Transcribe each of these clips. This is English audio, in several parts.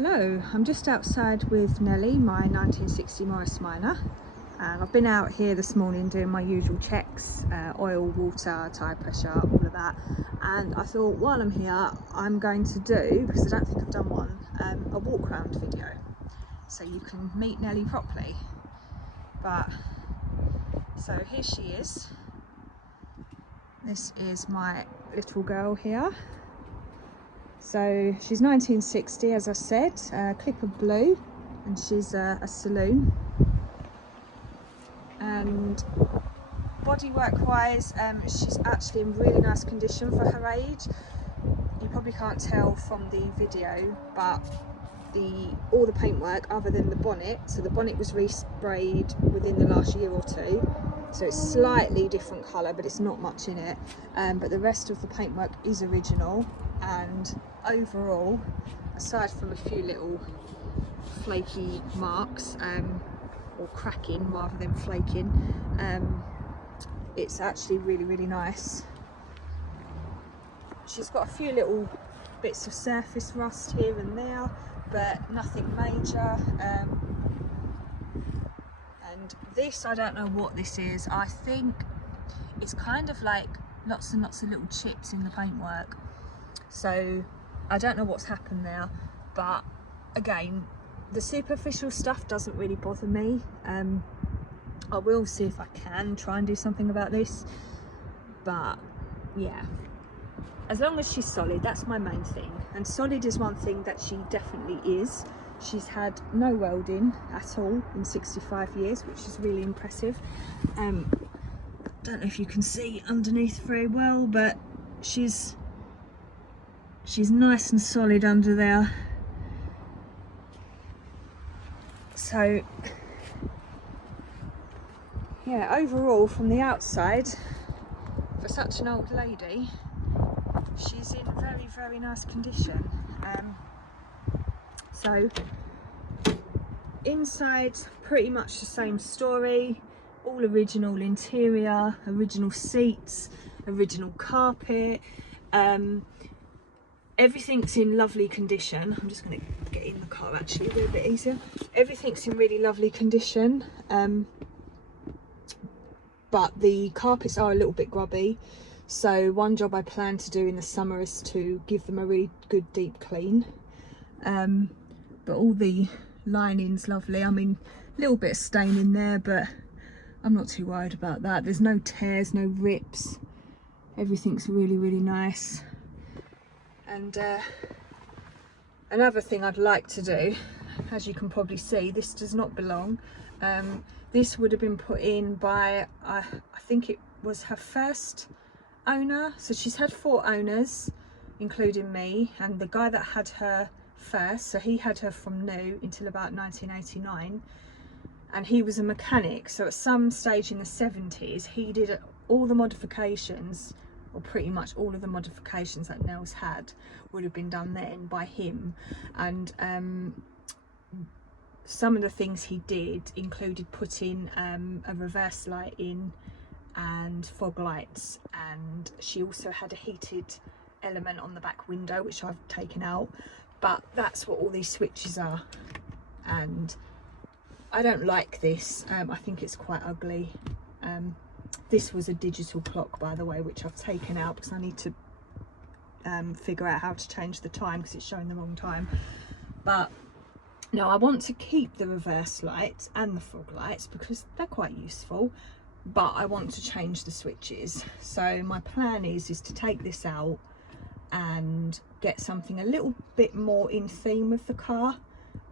Hello, I'm just outside with Nellie, my 1960 Morris Minor, and I've been out here this morning doing my usual checks, oil, water, tyre pressure, all of that, and I thought while I'm here I'm going to do, because I don't think I've done one, a walk around video so you can meet Nellie properly. But so here she is. This is my little girl here. So she's 1960, as I said, Clipper Blue, and she's a saloon. And bodywork wise, she's actually in really nice condition for her age. You probably can't tell from the video, but all the paintwork other than the bonnet, so the bonnet was resprayed within the last year or two, so it's slightly different colour, but it's not much in it, but the rest of the paintwork is original. And overall, aside from a few little flaky marks, or cracking rather than flaking, it's actually really nice. She's got a few little bits of surface rust here and there, but nothing major. And this, I don't know what this is. I think it's kind of like lots and lots of little chips in the paintwork. So I don't know what's happened there, but again, the superficial stuff doesn't really bother me. I will see if I can try and do something about this, but yeah, as long as she's solid, that's my main thing. And solid is one thing that she definitely is. She's had no welding at all in 65 years, which is really impressive. Don't know if you can see underneath very well, but she's nice and solid under there. So yeah, overall from the outside, for such an old lady, she's in very nice condition. So inside, pretty much the same story, all original interior, original seats, original carpet, everything's in lovely condition. I'm just going to get in the car actually, it'll be a bit easier. Everything's in really lovely condition, but the carpets are a little bit grubby. So one job I plan to do in the summer is to give them a really good deep clean. But all the lining's lovely. I mean, a little bit of stain in there, but I'm not too worried about that. There's no tears, no rips. Everything's really nice. And another thing I'd like to do, as you can probably see, this does not belong. This would have been put in by, I think it was her first owner. So she's had 4 owners, including me, and the guy that had her first, so he had her from new until about 1989, and he was a mechanic. So at some stage in the 70s, he did all the modifications, or pretty much all of the modifications that Nell's had would have been done then by him. And some of the things he did included putting a reverse light in and fog lights, and she also had a heated element on the back window, which I've taken out. But that's what all these switches are, and I don't like this. I think it's quite ugly. This was a digital clock, by the way, which I've taken out because I need to figure out how to change the time because it's showing the wrong time. But no, I want to keep the reverse lights and the fog lights because they're quite useful, but I want to change the switches. So my plan is to take this out and get something a little bit more in theme with the car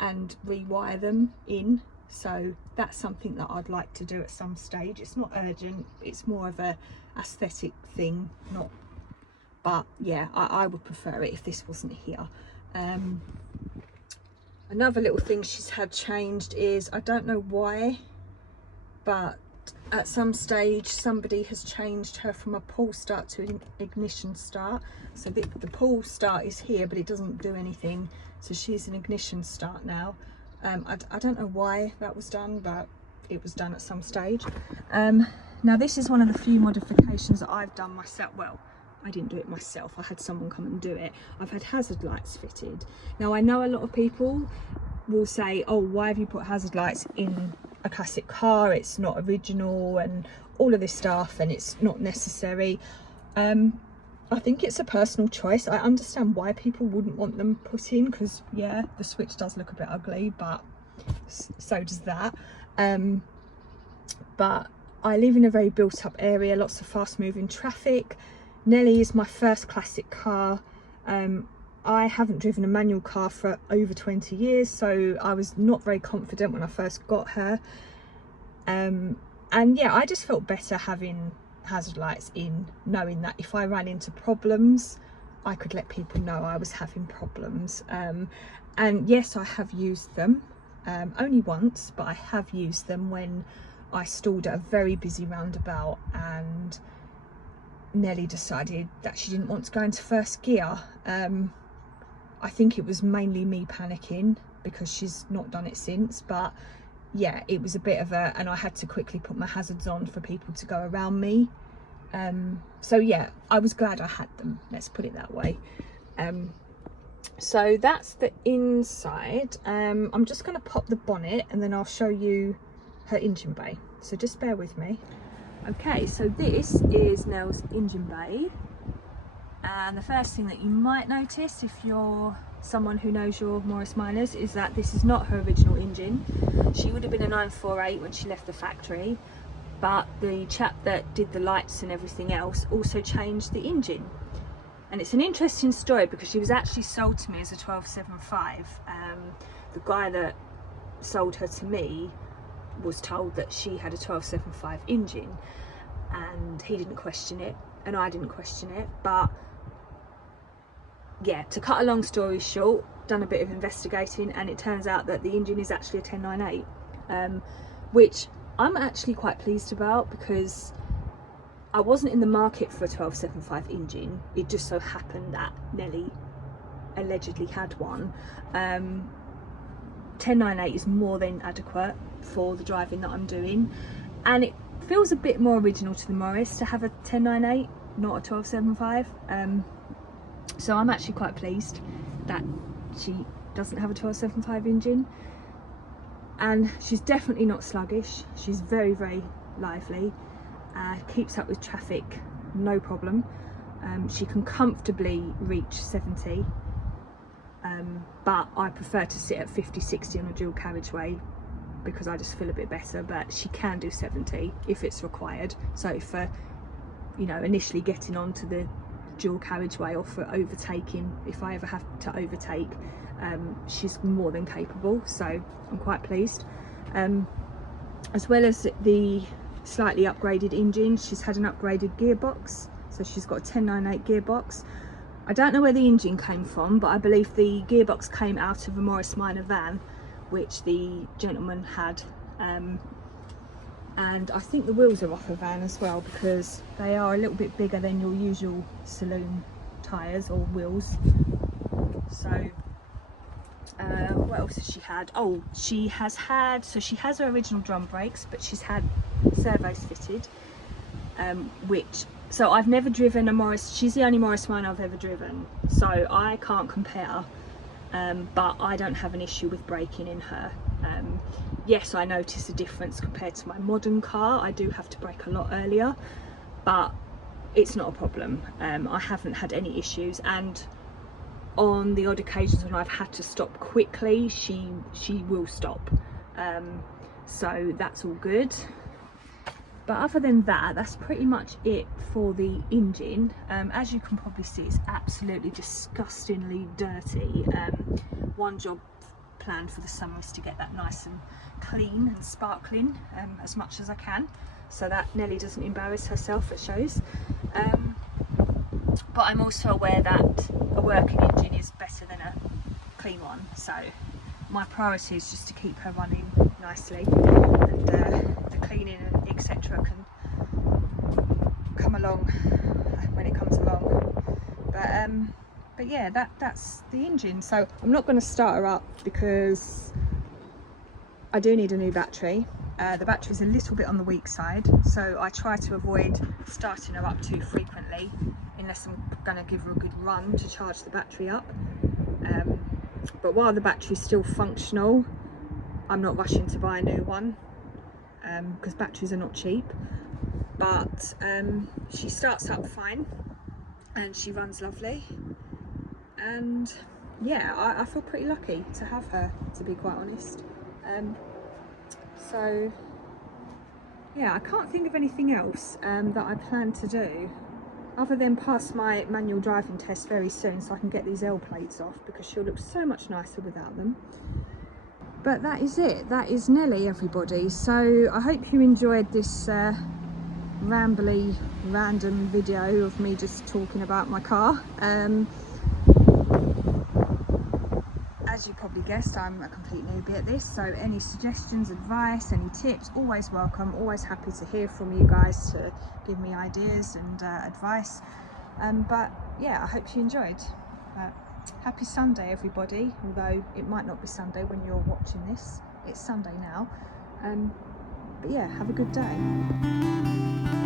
and rewire them in. So that's something that I'd like to do at some stage. It's not urgent, it's more of a aesthetic thing, not, but yeah, I would prefer it if this wasn't here. Another little thing she's had changed is, I don't know why, but at some stage somebody has changed her from a pull start to an ignition start. So the pull start is here, but it doesn't do anything, so she's an ignition start now. I don't know why that was done, but it was done at some stage. Now this is one of the few modifications that I've done myself. Well, I didn't do it myself, I had someone come and do it. I've had hazard lights fitted. Now I know a lot of people will say, oh, why have you put hazard lights in a classic car, it's not original and all of this stuff, and it's not necessary. I think it's a personal choice. I understand why people wouldn't want them put in, because yeah, the switch does look a bit ugly, but so does that. But I live in a very built up area, lots of fast moving traffic. Nellie is my first classic car. I haven't driven a manual car for over 20 years, so I was not very confident when I first got her. And yeah, I just felt better having hazard lights in, knowing that if I ran into problems, I could let people know I was having problems. And yes, I have used them, only once, but I have used them when I stalled at a very busy roundabout and Nellie decided that she didn't want to go into first gear. I think it was mainly me panicking because she's not done it since, but yeah, it was a bit of a, and I had to quickly put my hazards on for people to go around me. So yeah, I was glad I had them, let's put it that way. So that's the inside. I'm just going to pop the bonnet and then I'll show you her engine bay, so just bear with me. Okay, so this is Nell's engine bay, and the first thing that you might notice if you're someone who knows your Morris Minors is that this is not her original engine. She would have been a 948 when she left the factory, but the chap that did the lights and everything else also changed the engine. And it's an interesting story because she was actually sold to me as a 1275. The guy that sold her to me was told that she had a 1275 engine, and he didn't question it and I didn't question it. But yeah, to cut a long story short, done a bit of investigating and it turns out that the engine is actually a 1098, which I'm actually quite pleased about because I wasn't in the market for a 1275 engine. It just so happened that Nellie allegedly had one. 1098 is more than adequate for the driving that I'm doing, and it feels a bit more original to the Morris to have a 1098, not a 1275. So I'm actually quite pleased that she doesn't have a 1275 engine, and she's definitely not sluggish. She's very, very lively, keeps up with traffic, no problem. She can comfortably reach 70. But I prefer to sit at 50-60 on a dual carriageway because I just feel a bit better, but she can do 70 if it's required. So for, you know, initially getting onto the dual carriageway or for overtaking, if I ever have to overtake, she's more than capable, so I'm quite pleased. As well as the slightly upgraded engine, she's had an upgraded gearbox, so she's got a 1098 gearbox. I don't know where the engine came from, but I believe the gearbox came out of a Morris Minor van, which the gentleman had. And I think the wheels are off a van as well, because they are a little bit bigger than your usual saloon tyres or wheels. So, what else has she had? Oh, she has her original drum brakes, but she's had servos fitted, so I've never driven a Morris. She's the only Morris Minor I've ever driven, so I can't compare, but I don't have an issue with braking in her. Yes, I notice a difference compared to my modern car. I do have to brake a lot earlier, but it's not a problem. I haven't had any issues, and on the odd occasions when I've had to stop quickly, she will stop, so that's all good. But other than that, that's pretty much it for the engine. As you can probably see, it's absolutely disgustingly dirty. One job planned for the summer is to get that nice and clean and sparkling as much as I can, so that Nellie doesn't embarrass herself at shows. But I'm also aware that a working engine is better than a clean one, so my priority is just to keep her running nicely, and the cleaning and etc. can come along when it comes along. But yeah, that's the engine. So I'm not going to start her up because I do need a new battery. The battery's a little bit on the weak side, so I try to avoid starting her up too frequently unless I'm going to give her a good run to charge the battery up. But while the battery's still functional, I'm not rushing to buy a new one, because batteries are not cheap. But she starts up fine and she runs lovely, and yeah, I feel pretty lucky to have her, to be quite honest. So yeah, I can't think of anything else that I plan to do other than pass my manual driving test very soon so I can get these L plates off, because she'll look so much nicer without them. But that is it. That is Nellie, everybody. So I hope you enjoyed this rambly, random video of me just talking about my car. As you probably guessed, I'm a complete newbie at this, so any suggestions, advice, any tips, always welcome. Always happy to hear from you guys to give me ideas and advice. But yeah, I hope you enjoyed. Happy Sunday, everybody, although it might not be Sunday when you're watching this. It's Sunday now. But yeah, have a good day.